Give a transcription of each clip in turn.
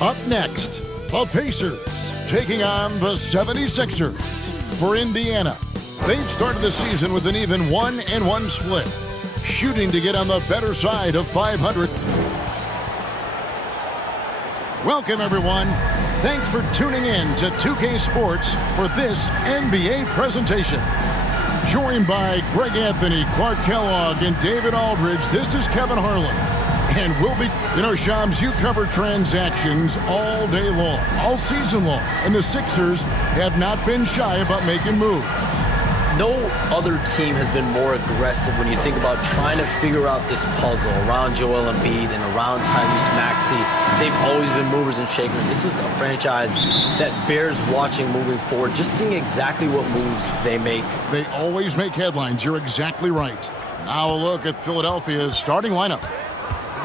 Up next, the Pacers taking on the 76ers. For Indiana, they've started the season with an even 1-1 split, shooting to get on the better side of 500. Welcome, everyone. Thanks for tuning in to 2K Sports for this NBA presentation. Joined by Greg Anthony, Clark Kellogg, and David Aldridge, this is Kevin Harlan. And we'll be, Shams, you cover transactions all day long, all season long. And the Sixers have not been shy about making moves. No other team has been more aggressive when you think about trying to figure out this puzzle around Joel Embiid and around Tyrese Maxey. They've always been movers and shakers. This is a franchise that bears watching moving forward, just seeing exactly what moves they make. They always make headlines. You're exactly right. Now a look at Philadelphia's starting lineup.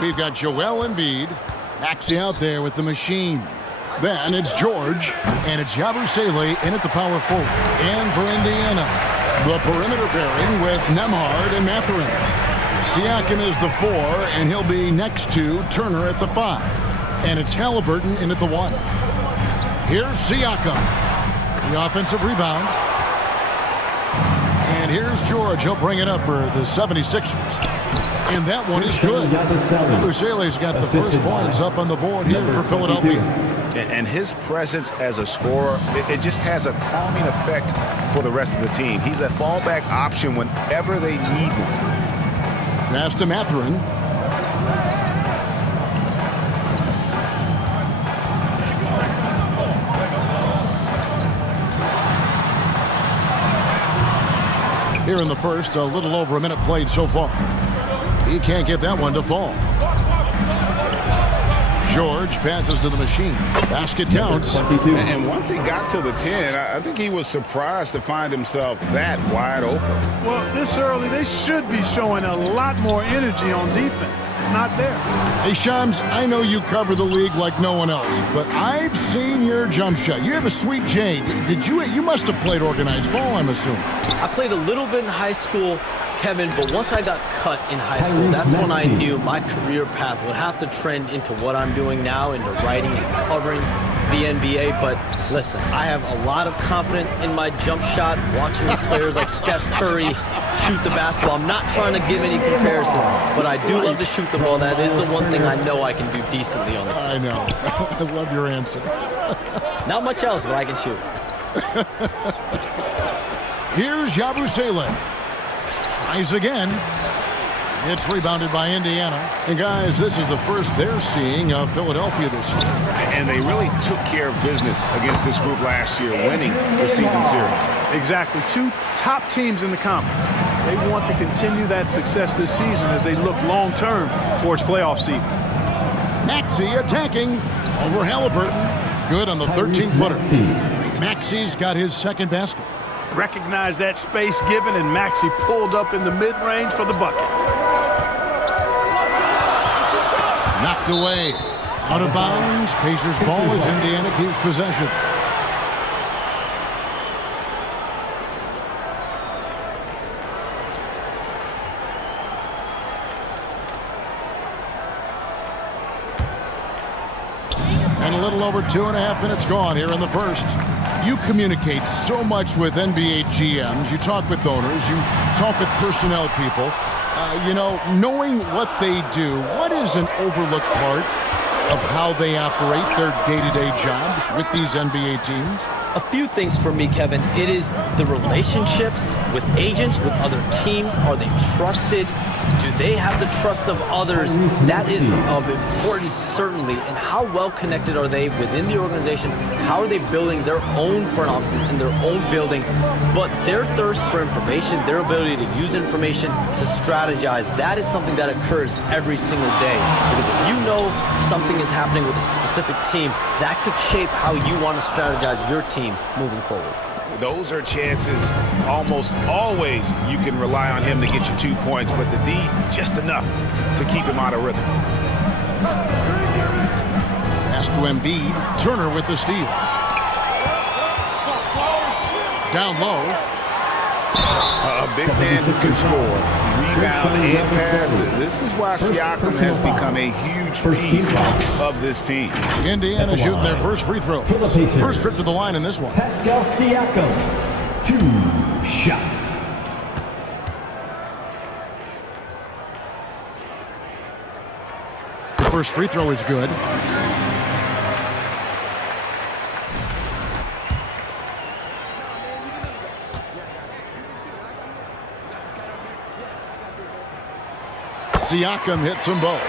We've got Joel Embiid, Maxey out there with the machine. Then it's George, and it's Yabusele in at the power forward. And for Indiana, the perimeter pairing with Nembhard and Mathurin. Siakam is the 4, and he'll be next to Turner at the 5. And it's Halliburton in at the 1. Here's Siakam, the offensive rebound. And here's George. He'll bring it up for the 76ers. And that one is good. Yabusele's got the first points up on the board here for Philadelphia. And his presence as a scorer, it just has a calming effect for the rest of the team. He's a fallback option whenever they need him. Pass to Mathurin. Here in the first, a little over a minute played so far. He can't get that one to fall. George passes to the machine. Basket counts. And once he got to the 10, I think he was surprised to find himself that wide open. Well, this early, they should be showing a lot more energy on defense. It's not there. Hey, Shams, I know you cover the league like no one else, but I've seen your jump shot. You have a sweet J. You must have played organized ball, I'm assuming. I played a little bit in high school, Kevin, but once I got cut in high school, that's when I knew my career path would have to trend into what I'm doing now, into writing and covering the NBA. But listen, I have a lot of confidence in my jump shot, watching the players like Steph Curry shoot the basketball. I'm not trying to give any comparisons, but I do love to shoot the ball. That is the one thing I know I can do decently on the field. I know. I love your answer. Not much else, but I can shoot. Here's Yabusele. Tries again. It's rebounded by Indiana. And guys, this is the first they're seeing of Philadelphia this year. And they really took care of business against this group last year, winning the season series. Exactly. 2 top teams in the conference. They want to continue that success this season as they look long-term towards playoff seeding. Maxey attacking over Halliburton. Good on the 13-footer. Maxey's got his second basket. Recognized that space given, and Maxey pulled up in the mid-range for the bucket. Knocked away. Out of bounds. Pacers ball as Indiana keeps possession. And a little over 2.5 minutes gone here in the first. You communicate so much with NBA GMs. You talk with owners. You talk with personnel people. Knowing what they do, what is an overlooked part of how they operate their day-to-day jobs with these NBA teams? A few things for me, Kevin. It is the relationships with agents, with other teams. Are they trusted? Do they have the trust of others? That is of importance, certainly. And how well connected are they within the organization? How are they building their own front offices in their own buildings? But their thirst for information, their ability to use information to strategize, that is something that occurs every single day. Because if you know something is happening with a specific team, that could shape how you want to strategize your team moving forward. Those are chances almost always you can rely on him to get you 2 points, but the D, just enough to keep him out of rhythm. Pass to Embiid. Turner with the steal. Down low. A big man who can score, rebound, and pass. This is why Siakam has become a huge piece of this team. Indiana shooting their first free throw. First trip to the line in this one. Pascal Siakam, 2 shots. The first free throw is good. Siakam hits them both.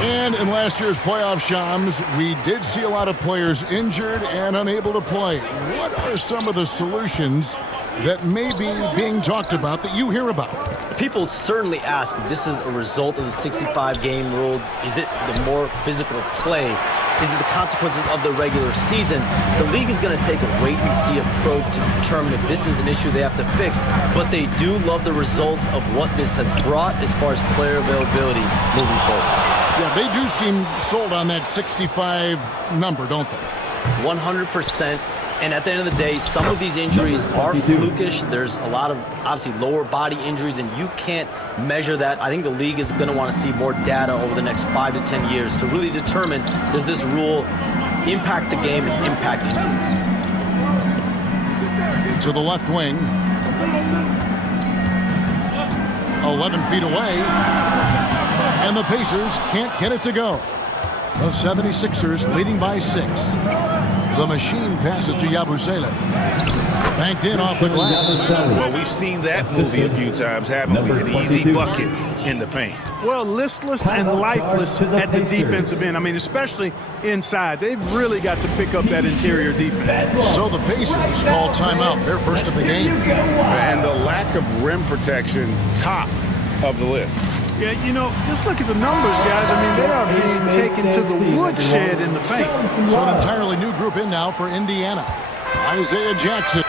And in last year's playoff, Shams, we did see a lot of players injured and unable to play. What are some of the solutions that may be being talked about that you hear about? People certainly ask if this is a result of the 65-game rule. Is it the more physical play? Is it the consequences of the regular season? The league is going to take a wait-and-see approach to determine if this is an issue they have to fix. But they do love the results of what this has brought as far as player availability moving forward. Yeah, they do seem sold on that 65 number, don't they? 100%. And at the end of the day, some of these injuries are flukish. There's a lot of, obviously, lower body injuries, and you can't measure that. I think the league is going to want to see more data over the next 5 to 10 years to really determine, does this rule impact the game and impact injuries? To the left wing. 11 feet away. And the Pacers can't get it to go. The 76ers leading by 6. The machine passes to Yabusele. Banked in off the glass. Well, we've seen that movie a few times, haven't we? An easy bucket in the paint. Well, listless and lifeless at the defensive end. I mean, especially inside. They've really got to pick up that interior defense. So the Pacers call timeout, their first of the game. And the lack of rim protection, top of the list. Yeah, you know, just look at the numbers, guys. I mean, they are being taken to the woodshed in the paint. So an entirely new group in now for Indiana. Isaiah Jackson.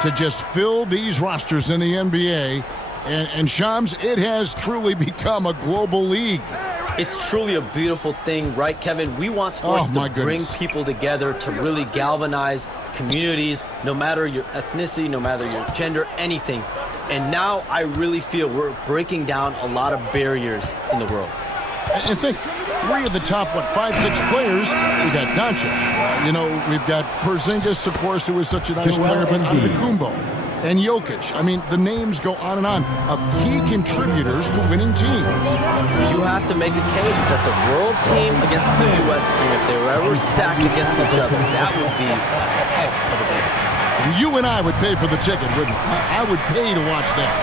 To just fill these rosters in the NBA. And Shams, it has truly become a global league. It's truly a beautiful thing, right, Kevin? We want sports to bring people together, to really galvanize communities, no matter your ethnicity, no matter your gender, anything. And now I really feel we're breaking down a lot of barriers in the world. And think, 3 of the top, 5, 6 players, we got Doncic. We've got Porzingis, of course, who is such a nice player, but Antetokounmpo and Jokic. I mean, the names go on and on of key contributors to winning teams. You have to make a case that the world team against the U.S. team, if they were ever stacked against each other, that would be a heck of a game. You and I would pay for the ticket, wouldn't we? I would pay to watch that.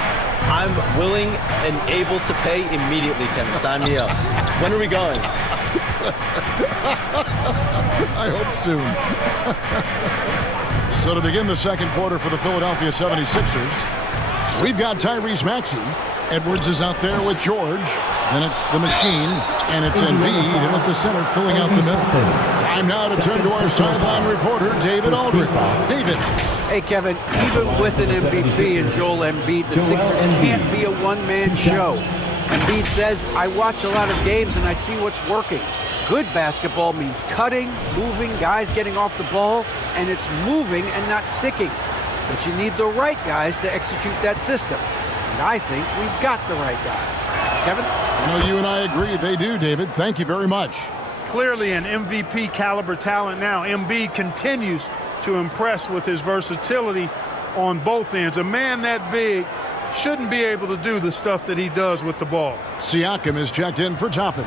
I'm willing and able to pay immediately, Kevin. Sign me up. When are we going? I hope soon. So to begin the second quarter for the Philadelphia 76ers, we've got Tyrese Maxey. Edwards is out there with George. Then it's the machine, and it's Embiid in at the center, filling out the middle. Time now to turn to our sideline reporter, David Aldridge. David. Hey, Kevin, even with an MVP and Joel Embiid, the Sixers can't be a one-man show. Embiid says, I watch a lot of games and I see what's working. Good basketball means cutting, moving, guys getting off the ball, and it's moving and not sticking. But you need the right guys to execute that system. And I think we've got the right guys. Kevin? I know you and I agree. They do, David. Thank you very much. Clearly an MVP caliber talent now. Embiid continues to impress with his versatility on both ends. A man that big shouldn't be able to do the stuff that he does with the ball. Siakam is checked in for Toppin.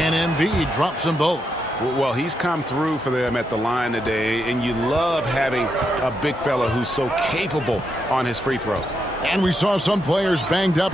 And Embiid drops them both. Well, he's come through for them at the line today, and you love having a big fella who's so capable on his free throw. And we saw some players banged up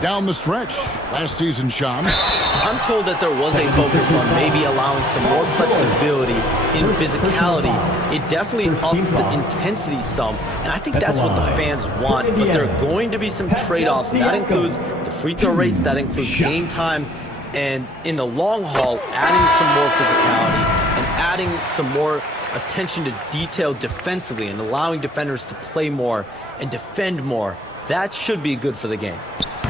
down the stretch last season, Shams. I'm told that there was a focus on maybe allowing some more flexibility in physicality. It definitely upped the intensity some, and I think that's what the fans want. But there are going to be some trade-offs. That includes the free throw rates, that includes game time, and in the long haul, adding some more physicality and adding some more attention to detail defensively and allowing defenders to play more and defend more. That should be good for the game.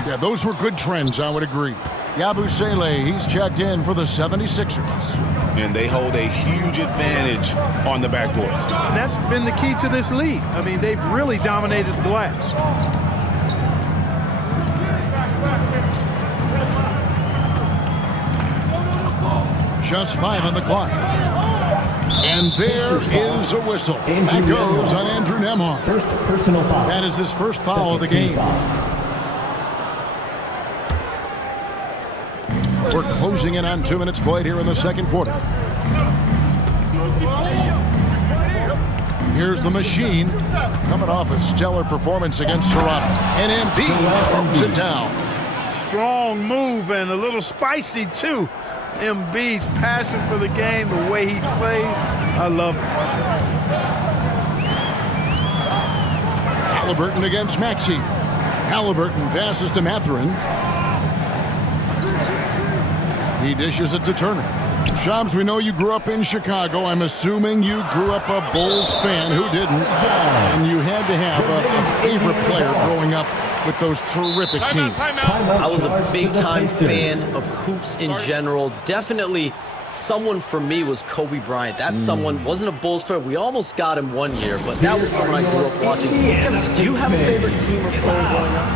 Yeah, those were good trends, I would agree. Yabusele, he's checked in for the 76ers. And they hold a huge advantage on the backboard. And that's been the key to this lead. I mean, they've really dominated the glass. Just 5 on the clock. And there is a whistle. That goes on Andrew Nembhard. First personal foul. That is his first foul of the game. We're closing in on 2 minutes played here in the second quarter. Here's the machine coming off a stellar performance against Toronto. And Embiid throws it down. Strong move and a little spicy, too. Embiid's passion for the game, the way he plays, I love it. Halliburton against Maxey. Halliburton passes to Mathurin. He dishes it to Turner. Shams, we know you grew up in Chicago. I'm assuming you grew up a Bulls fan. Who didn't? And you had to have a favorite player growing up with those terrific teams. I was a big-time fan of hoops in general. Definitely someone for me was Kobe Bryant. That someone wasn't a Bulls player. We almost got him one year, but that was someone I grew up watching. Do you have a favorite team or player growing up?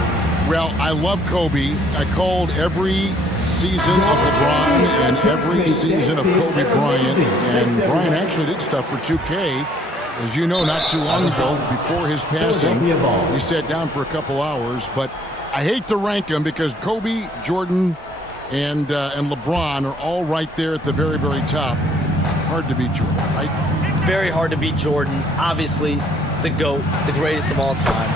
Well, I love Kobe. I called every season of LeBron and every season of Kobe Bryant. And Bryant actually did stuff for 2K. As you know, not too long ago, before his passing, he sat down for a couple hours. But I hate to rank them because Kobe, Jordan, and LeBron are all right there at the very, very top. Hard to beat Jordan, right? Very hard to beat Jordan. Obviously, the GOAT, the greatest of all time.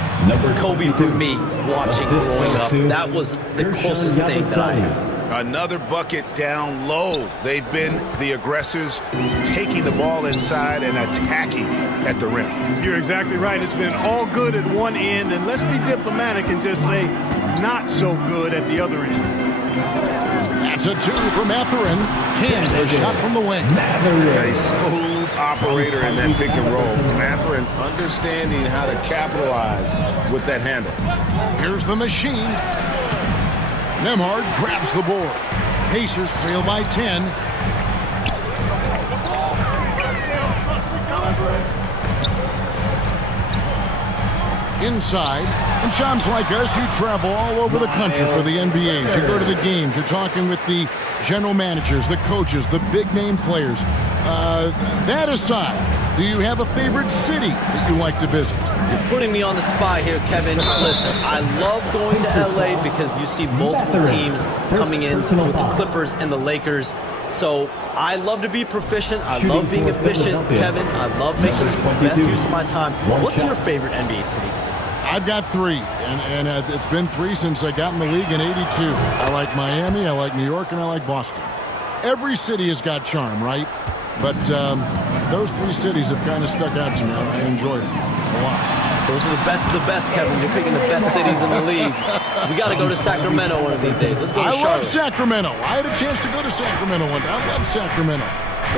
Kobe for me, watching growing up, that was the closest thing that I had. Another bucket down low. They've been the aggressors, taking the ball inside and attacking at the rim. You're exactly right. It's been all good at one end, and let's be diplomatic and just say not so good at the other end. That's a 2 for Mathurin. Cans the shot from the wing. A smooth operator in that pick and roll. Mathurin understanding how to capitalize with that handle. Here's the machine. Nembhard grabs the board. Pacers trail by 10. Inside. And Shams, like us, you travel all over the country for the NBAs. You go to the games. You're talking with the general managers, the coaches, the big-name players. That aside, do you have a favorite city that you like to visit? You're putting me on the spot here, Kevin. Listen, I love going to LA because you see multiple teams coming in with the Clippers and the Lakers. So I love to be proficient. I love being efficient, Kevin. I love making the best use of my time. What's your favorite NBA city? I've got 3, and it's been 3 since I got in the league in '82. I like Miami, I like New York, and I like Boston. Every city has got charm, right? But those 3 cities have kind of stuck out to me. I enjoy them a lot. Those are the best of the best, Kevin. You're picking the best cities in the league. We got to go to Sacramento one of these days. Let's go to Charlotte. I love Sacramento. I had a chance to go to Sacramento one day. I love Sacramento.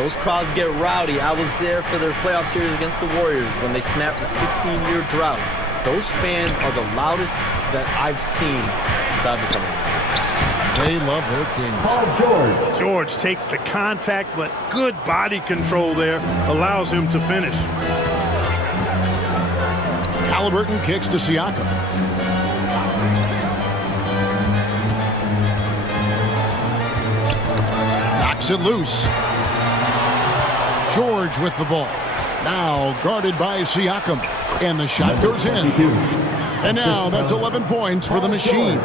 Those crowds get rowdy. I was there for their playoff series against the Warriors when they snapped the 16-year drought. Those fans are the loudest that I've seen since I've become a league. They love their king. Paul George. George takes the contact, but good body control there allows him to finish. Halliburton kicks to Siakam. Knocks it loose. George with the ball. Now guarded by Siakam. And the shot goes in. And now that's 11 points for the machine.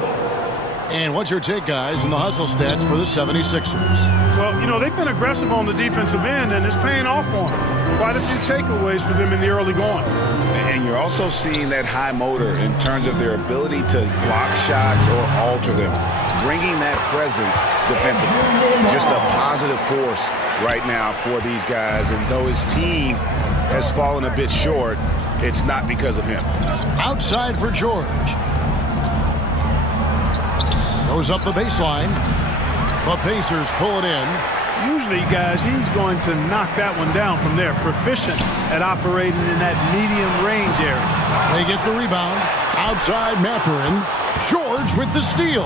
And what's your take, guys, in the hustle stats for the 76ers? Well, you know, they've been aggressive on the defensive end, and it's paying off for them. Quite a few takeaways for them in the early going. And you're also seeing that high motor in terms of their ability to block shots or alter them, bringing that presence defensively. Just a positive force right now for these guys. And though his team has fallen a bit short, it's not because of him. Outside for George. Goes up the baseline. The Pacers pull it in. Usually, guys, he's going to knock that one down from there. Proficient at operating in that medium range area. They get the rebound. Outside Mathurin. George with the steal.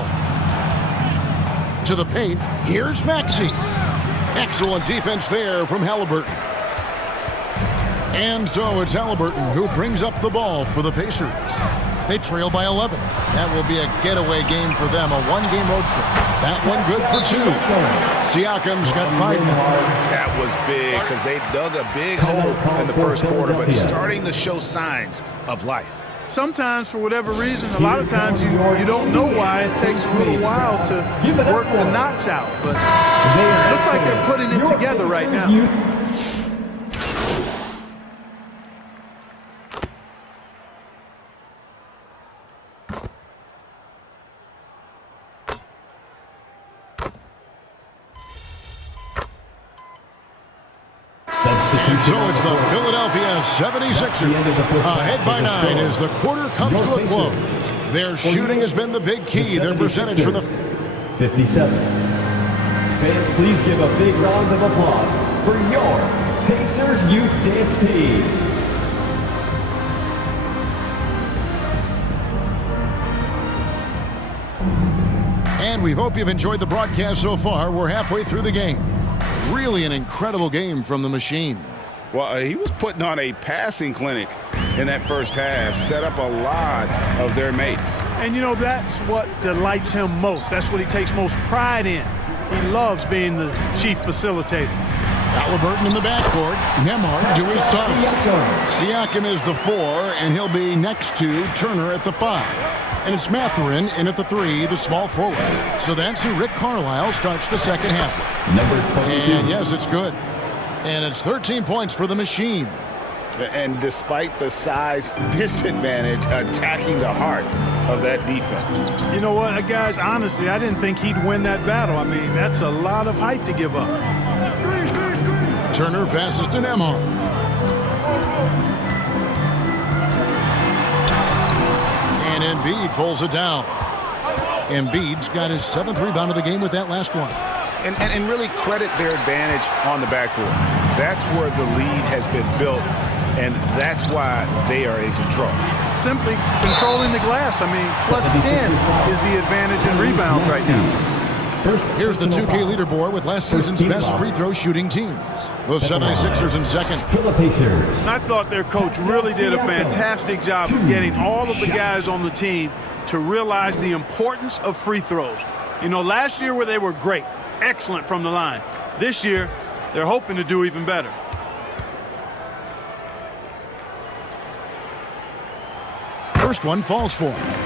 To the paint. Here's Maxey. Excellent defense there from Halliburton. And so it's Halliburton who brings up the ball for the Pacers. They trail by 11. That will be a getaway game for them, a one-game road trip. That one good for 2. Siakam's got 5 now. That was big because they dug a big hole in the first quarter, but starting to show signs of life. Sometimes, for whatever reason, a lot of times you don't know why. It takes a little while to work the knots out. But it looks like they're putting it together right now. So it's the Philadelphia 76ers. Ahead by 9 as the quarter comes to a close. Their shooting has been the big key. Their percentage for the 57. Fans, please give a big round of applause for your Pacers Youth Dance Team. And we hope you've enjoyed the broadcast so far. We're halfway through the game. Really an incredible game from the Machine. Well, he was putting on a passing clinic in that first half, set up a lot of their mates. And, you know, that's what delights him most. That's what he takes most pride in. He loves being the chief facilitator. Halliburton in the backcourt. Nembhard to his son. Siakam is the 4, and he'll be next to Turner at the 5. And it's Mathurin in at the 3, the small forward. So that's who Rick Carlisle starts the second half with. Number 22. And yes, it's good. And it's 13 points for the Machine. And despite the size disadvantage, attacking the heart of that defense. You know what, guys, honestly, I didn't think he'd win that battle. I mean, that's a lot of height to give up. Turner passes to Nembhard. And Embiid pulls it down. Embiid's got his 7th rebound of the game with that last one. And really credit their advantage on the backboard. That's where the lead has been built, and that's why they are in control. Simply controlling the glass. I mean, plus 10 is the advantage in rebounds right now. Here's the 2K leaderboard with last season's best free throw shooting teams. The 76ers in second. For the Pacers. I thought their coach really did a fantastic job of getting all of the guys on the team to realize the importance of free throws. You know, last year where they were great, excellent from the line. This year, they're hoping to do even better. First one falls for him.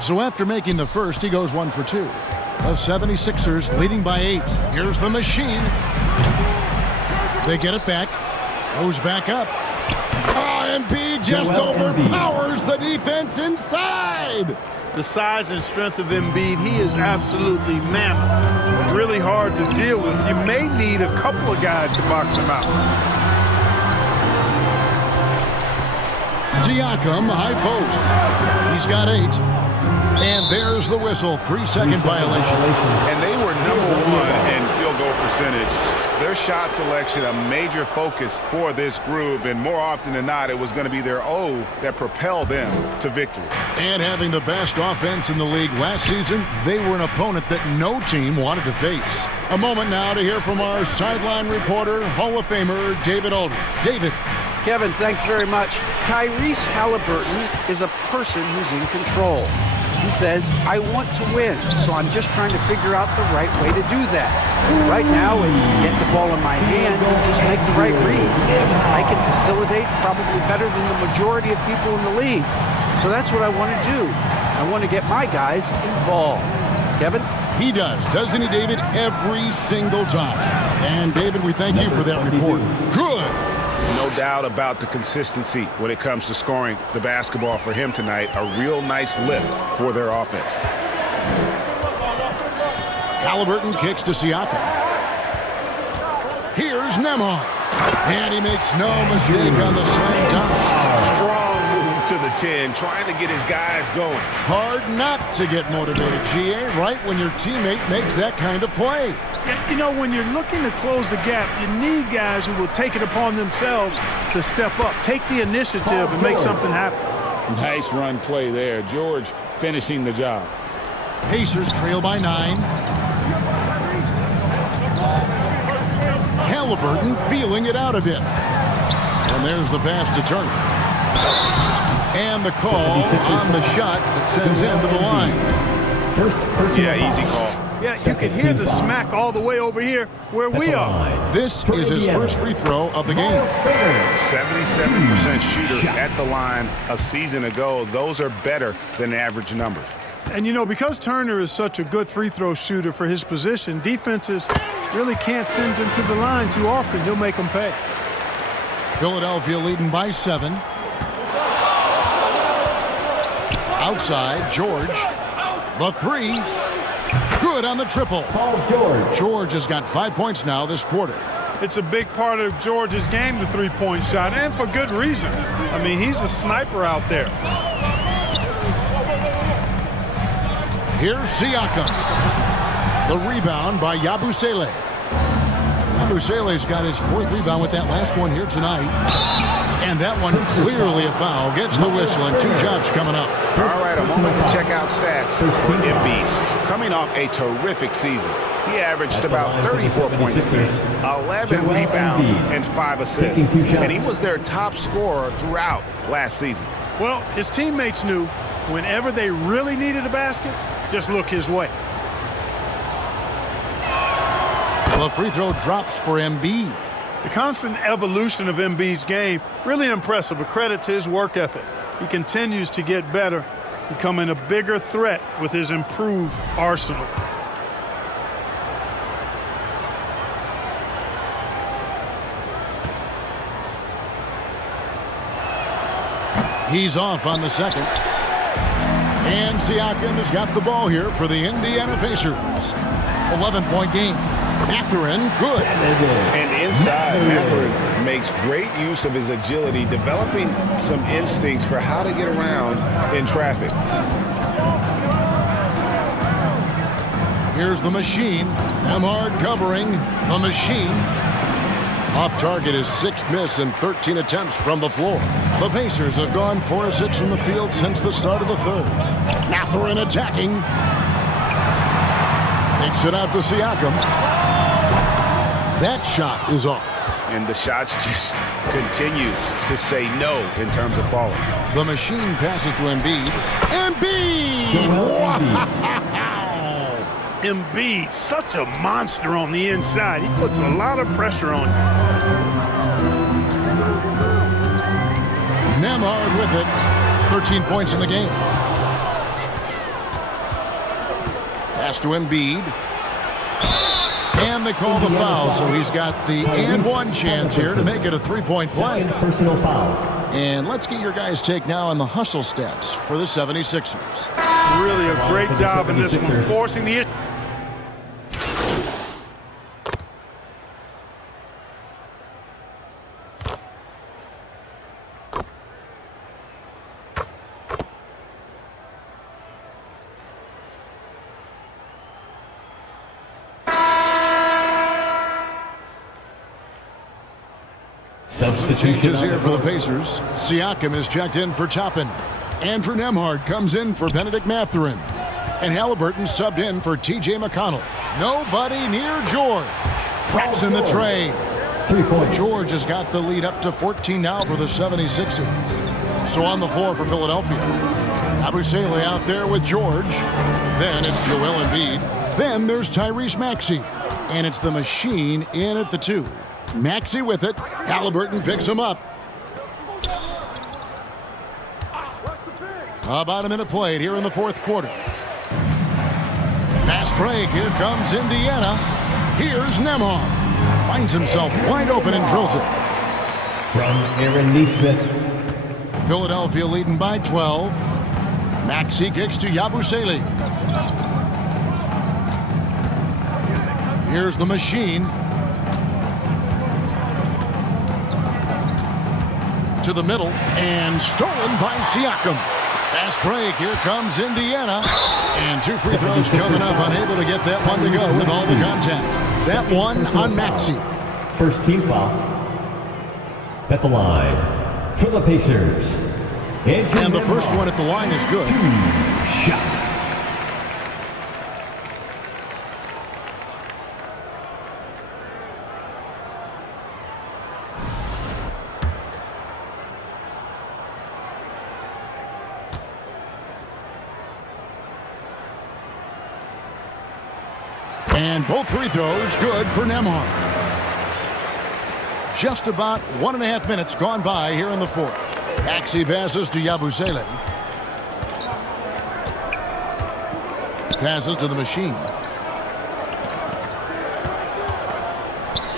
So after making the first, he goes 1 for 2. The 76ers leading by 8. Here's the Machine. They get it back. Goes back up. Embiid just overpowers the defense inside. The size and strength of Embiid, he is absolutely mammoth. Really hard to deal with. You may need a couple of guys to box him out. Siakam, high post. He's got 8. And there's the whistle. 3-second violation. And they were #1 in field goal percentage. Their shot selection, a major focus for this group, and more often than not, it was going to be their O that propelled them to victory. And having the best offense in the league last season, they were an opponent that no team wanted to face. A moment now to hear from our sideline reporter, Hall of Famer David Aldridge. David. Kevin, thanks very much. Tyrese Halliburton is a person who's in control. He says, I want to win, so I'm just trying to figure out the right way to do that. Right now, it's get the ball in my hands and just make the right reads. I can facilitate probably better than the majority of people in the league. So that's what I want to do. I want to get my guys involved. Kevin? He does, doesn't he, David? Every single time. And, David, we thank you for that report. Good. No doubt about the consistency when it comes to scoring the basketball for him tonight. A real nice lift for their offense. Halliburton kicks to Siakam. Here's Nembhard. And he makes no mistake on the slam dunk. Strong move to the 10, trying to get his guys going. Hard not to get motivated, GA, right when your teammate makes that kind of play. Yeah, you know, when you're looking to close the gap, you need guys who will take it upon themselves to step up, take the initiative, and make something happen. Nice run play there. George finishing the job. Pacers trail by 9. Halliburton feeling it out a bit. And there's the pass to Turner. And the call on the shot that sends him to the line. Yeah, easy call. Yeah, you can hear the smack all the way over here where we are. This is his first free throw of the game. 77% shooter at the line a season ago. Those are better than average numbers. And, you know, because Turner is such a good free throw shooter for his position, defenses really can't send him to the line too often. He'll make them pay. Philadelphia leading by 7. Outside, George. The 3. Good on the triple. Paul George. George has got 5 points now this quarter. It's a big part of George's game, the three-point shot, and for good reason. I mean, he's a sniper out there. Here's Siakam. The rebound by Yabusele. Yabusele's got his 4th rebound with that last one here tonight. And that one clearly a foul. Gets the whistle and 2 shots coming up. All right, a moment to check out stats for Embiid. Coming off a terrific season, he averaged about 34 points a game, 11 rebounds, and 5 assists. And he was their top scorer throughout last season. Well, his teammates knew whenever they really needed a basket, just look his way. The free throw drops for Embiid. The constant evolution of Embiid's game, really impressive. A credit to his work ethic. He continues to get better, becoming a bigger threat with his improved arsenal. He's off on the second. And Siakam has got the ball here for the Indiana Pacers. 11-point game. Mathurin, good. And inside, Mathurin makes great use of his agility, developing some instincts for how to get around in traffic. Here's the machine. Nembhard covering the machine. Off target is 6th miss and 13 attempts from the floor. The Pacers have gone 4 of 6 from the field since the start of the 3rd. Mathurin attacking. Takes it out to Siakam. That shot is off. And the shots just continue to say no in terms of falling. The machine passes to Embiid. Embiid! Wow. Embiid, such a monster on the inside. He puts a lot of pressure on him. Nembhard with it. 13 points in the game. Pass to Embiid. And they call the foul, so he's got the and one chance here to make it a 3-point play. Second personal foul. And let's get your guys' take now on the hustle stats for the 76ers. Really a great for the job in this one, 76ers. forcing the issue. Substitution Changes here for the Pacers. Siakam is checked in for Toppin. Andrew Nembhard comes in for Benedict Mathurin. And Halliburton subbed in for T.J. McConnell. Nobody near George. Traps in the tray. 3 points. George has got the lead up to 14 now for the 76ers. So on the floor for Philadelphia. Yabusele out there with George. Then it's Joel Embiid. Then there's Tyrese Maxey. And it's the machine in at the 2. Maxey with it. Halliburton picks him up. About a minute played here in the 4th quarter. Fast break. Here comes Indiana. Here's Nembhard. Finds himself wide open and drills it. From Aaron Neesmith. Philadelphia leading by 12. Maxey kicks to Yabusele. Here's the machine. To the middle and stolen by Siakam. Fast break. Here comes Indiana. And 2 free throws coming up. Unable to get that one to go with all the contact. That one on Maxey. First team foul. At the line for the Pacers. And the first one at the line is good. 2 shots. And both free throws good for Nembhard. Just about 1.5 minutes gone by here in the fourth. Maxey passes to Yabusele. Passes to the machine.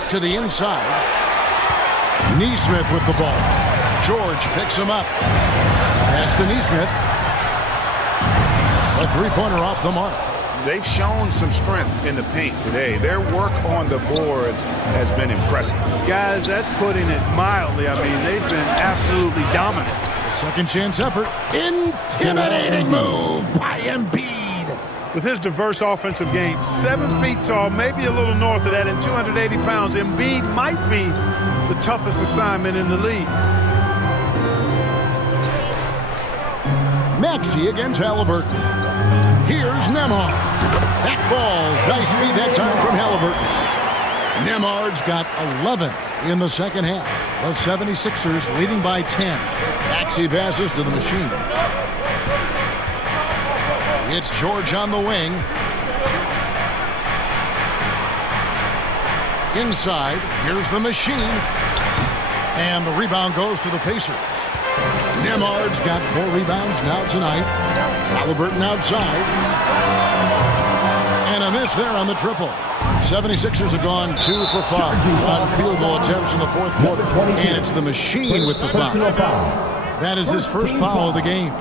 To the inside. Neesmith with the ball. George picks him up. Pass to Neesmith. A three-pointer off the mark. They've shown some strength in the paint today. Their work on the boards has been impressive. Guys, that's putting it mildly. I mean, they've been absolutely dominant. A second chance effort. Intimidating move by Embiid. With his diverse offensive game, 7 feet tall, maybe a little north of that, and 280 pounds, Embiid might be the toughest assignment in the league. Maxey against Halliburton. Here's Nembhard. That falls. Nice feed that time from Halliburton. Nembhard's got 11 in the second half. The 76ers leading by 10. Maxey passes to the machine. It's George on the wing. Inside, here's the machine. And the rebound goes to the Pacers. Nembhard's got 4 rebounds now tonight. Halliburton outside. And a miss there on the triple. 76ers have gone 2 for 5 on field goal attempts in the fourth quarter. And it's the machine with the foul. That is his first foul of the game.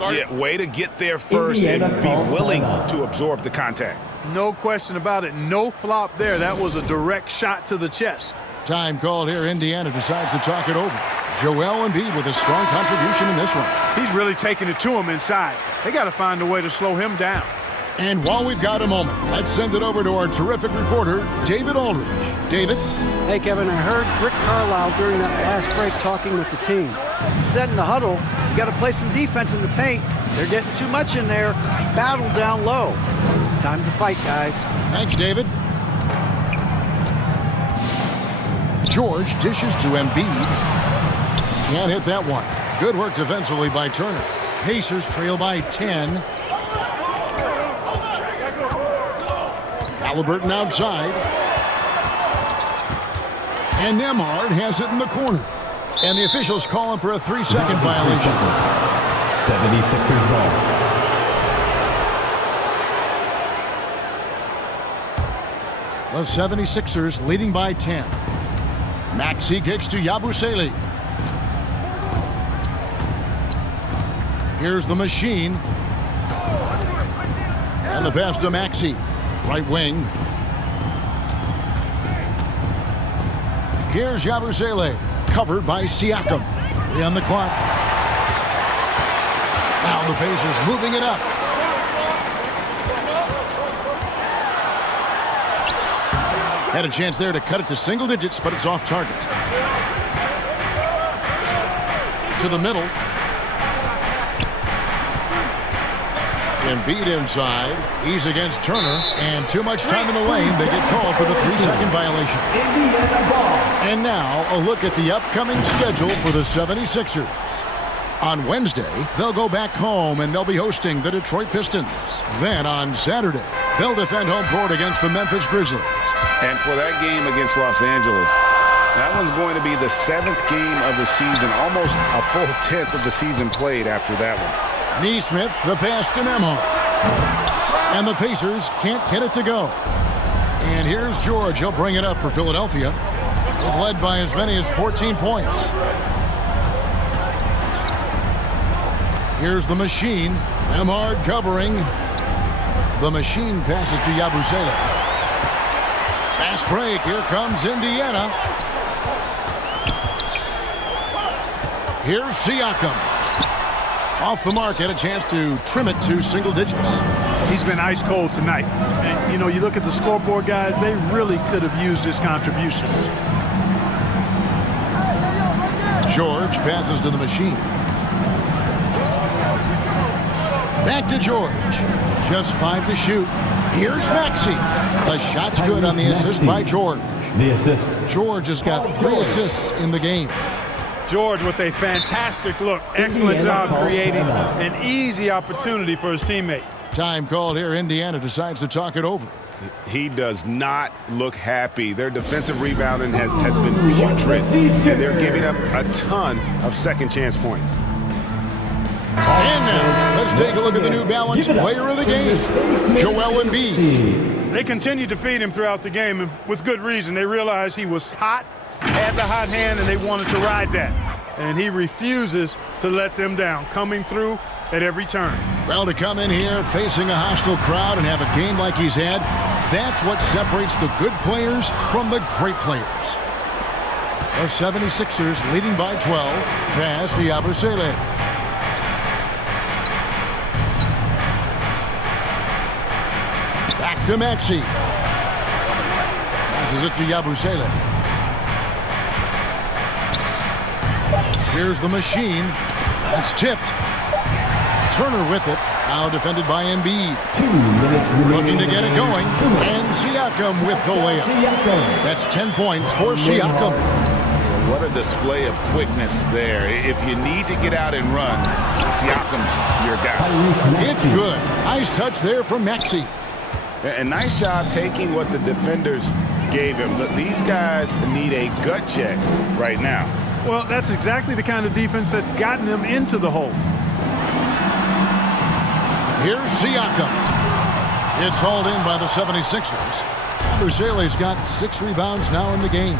Yeah, way to get there first and be willing to absorb the contact. No question about it. No flop there. That was a direct shot to the chest. Time called here. Indiana decides to talk it over. Joel Embiid with a strong contribution in this one. He's really taking it to him inside. They got to find a way to slow him down. And while we've got a moment, let's send it over to our terrific reporter, David Aldridge. David? Hey, Kevin, I heard Rick Carlisle during that last break talking with the team. He said in the huddle, you got to play some defense in the paint. They're getting too much in there. Battle down low. Time to fight, guys. Thanks, David. George dishes to Embiid. Can't hit that one. Good work defensively by Turner. Pacers trail by 10. Halliburton outside. And Nembhard has it in the corner. And the officials call him for a 3-second violation. 76ers ball. The 76ers leading by 10. Maxey kicks to Yabusele. Here's the machine. And the pass to Maxey. Right wing. Here's Yabusele. Covered by Siakam. 3 on the clock. Now the Pacers moving it up. Had a chance there to cut it to single digits, but it's off target. To the middle. Embiid inside. He's against Turner. And too much time in the lane. They get called for the 3-second violation. And now a look at the upcoming schedule for the 76ers. On Wednesday, they'll go back home and they'll be hosting the Detroit Pistons. Then on Saturday, they'll defend home court against the Memphis Grizzlies. And for that game against Los Angeles, that one's going to be the 7th game of the season, almost a full 10th of the season played after that one. Neesmith, the pass to Nembhard. And the Pacers can't get it to go. And here's George. He'll bring it up for Philadelphia. They've led by as many as 14 points. Here's the Machine. Nembhard covering. The Machine passes to Yabusele. Fast break. Here comes Indiana. Here's Siakam. Off the mark, had a chance to trim it to single digits. He's been ice cold tonight. And, you know, you look at the scoreboard, guys, they really could have used his contributions. George passes to the Machine. Back to George. Just 5 to shoot. Here's Maxey. The shot's good on the assist by George. The assist. George has got 3 assists in the game. George with a fantastic look. Excellent job creating an easy opportunity for his teammate. Time called here. Indiana decides to talk it over. He does not look happy. Their defensive rebounding has been putrid, and they're giving up a ton of second chance points. And now, let's take a look at the New Balance player of the game, Joel Embiid. They continued to feed him throughout the game, and with good reason. They realized he was hot, had the hot hand, and they wanted to ride that. And he refuses to let them down, coming through at every turn. Well, to come in here facing a hostile crowd and have a game like he's had, that's what separates the good players from the great players. The 76ers leading by 12. Pass to Yabusele. Back to Maxey. Passes it to Yabusele. Here's the Machine. That's tipped. Turner with it. Now defended by Embiid. 2 minutes remaining. Looking to get it going. And Siakam with the layup. That's 10 points for Siakam. What a display of quickness there. If you need to get out and run, Siakam's your guy. It's good. Nice touch there from Maxey. A nice job taking what the defenders gave him. But these guys need a gut check right now. Well, that's exactly the kind of defense that's gotten them into the hole. Here's Siakam. It's hauled in by the 76ers. Yabusele's got 6 rebounds now in the game.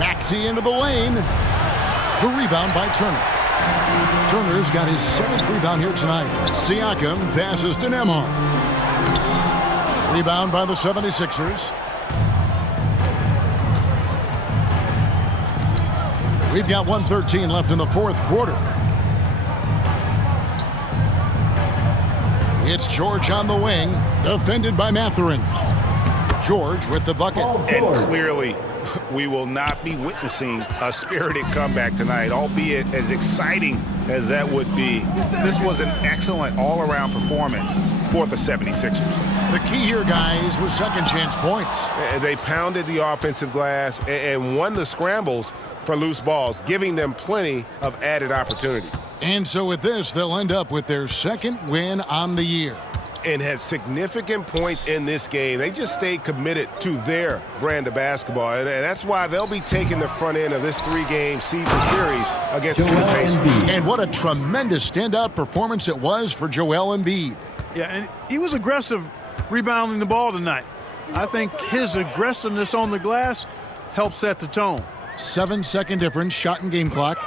Maxey into the lane. The rebound by Turner. Turner's got his 7th rebound here tonight. Siakam passes to Nembhard. Rebound by the 76ers. We've got 1:13 left in the 4th quarter. It's George on the wing, defended by Mathurin. George with the bucket. And clearly, we will not be witnessing a spirited comeback tonight, albeit as exciting as that would be. This was an excellent all-around performance for the 76ers. The key here, guys, was second chance points. They pounded the offensive glass and won the scrambles for loose balls, giving them plenty of added opportunity. And so with this, they'll end up with their 2nd win on the year. And had significant points in this game. They just stayed committed to their brand of basketball. And that's why they'll be taking the front end of this 3-game season series against the Pacers. And what a tremendous standout performance it was for Joel Embiid. Yeah, and he was aggressive rebounding the ball tonight. I think his aggressiveness on the glass helped set the tone. 7-second difference, shot and game clock.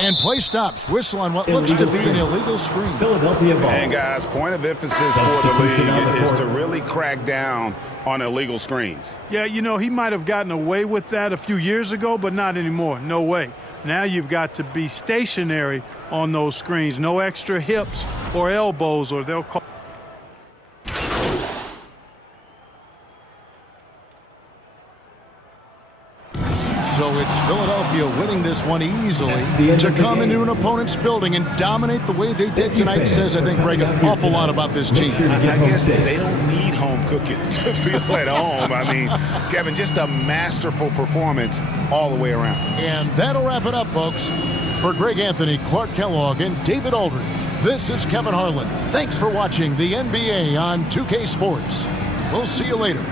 And play stops. Whistle on what looks to be an illegal screen. Philadelphia ball. And guys, point of emphasis for the league is to really crack down on illegal screens. Yeah, you know, he might have gotten away with that a few years ago, but not anymore. No way. Now you've got to be stationary on those screens. No extra hips or elbows, or they'll call. So it's Philadelphia winning this one easily. To come into an opponent's building and dominate the way they did tonight says, I think, Greg, an awful lot about this team. I guess they don't need home cooking to feel at home. I mean, Kevin, just a masterful performance all the way around. And that'll wrap it up, folks. For Greg Anthony, Clark Kellogg, and David Aldridge, this is Kevin Harlan. Thanks for watching the NBA on 2K Sports. We'll see you later.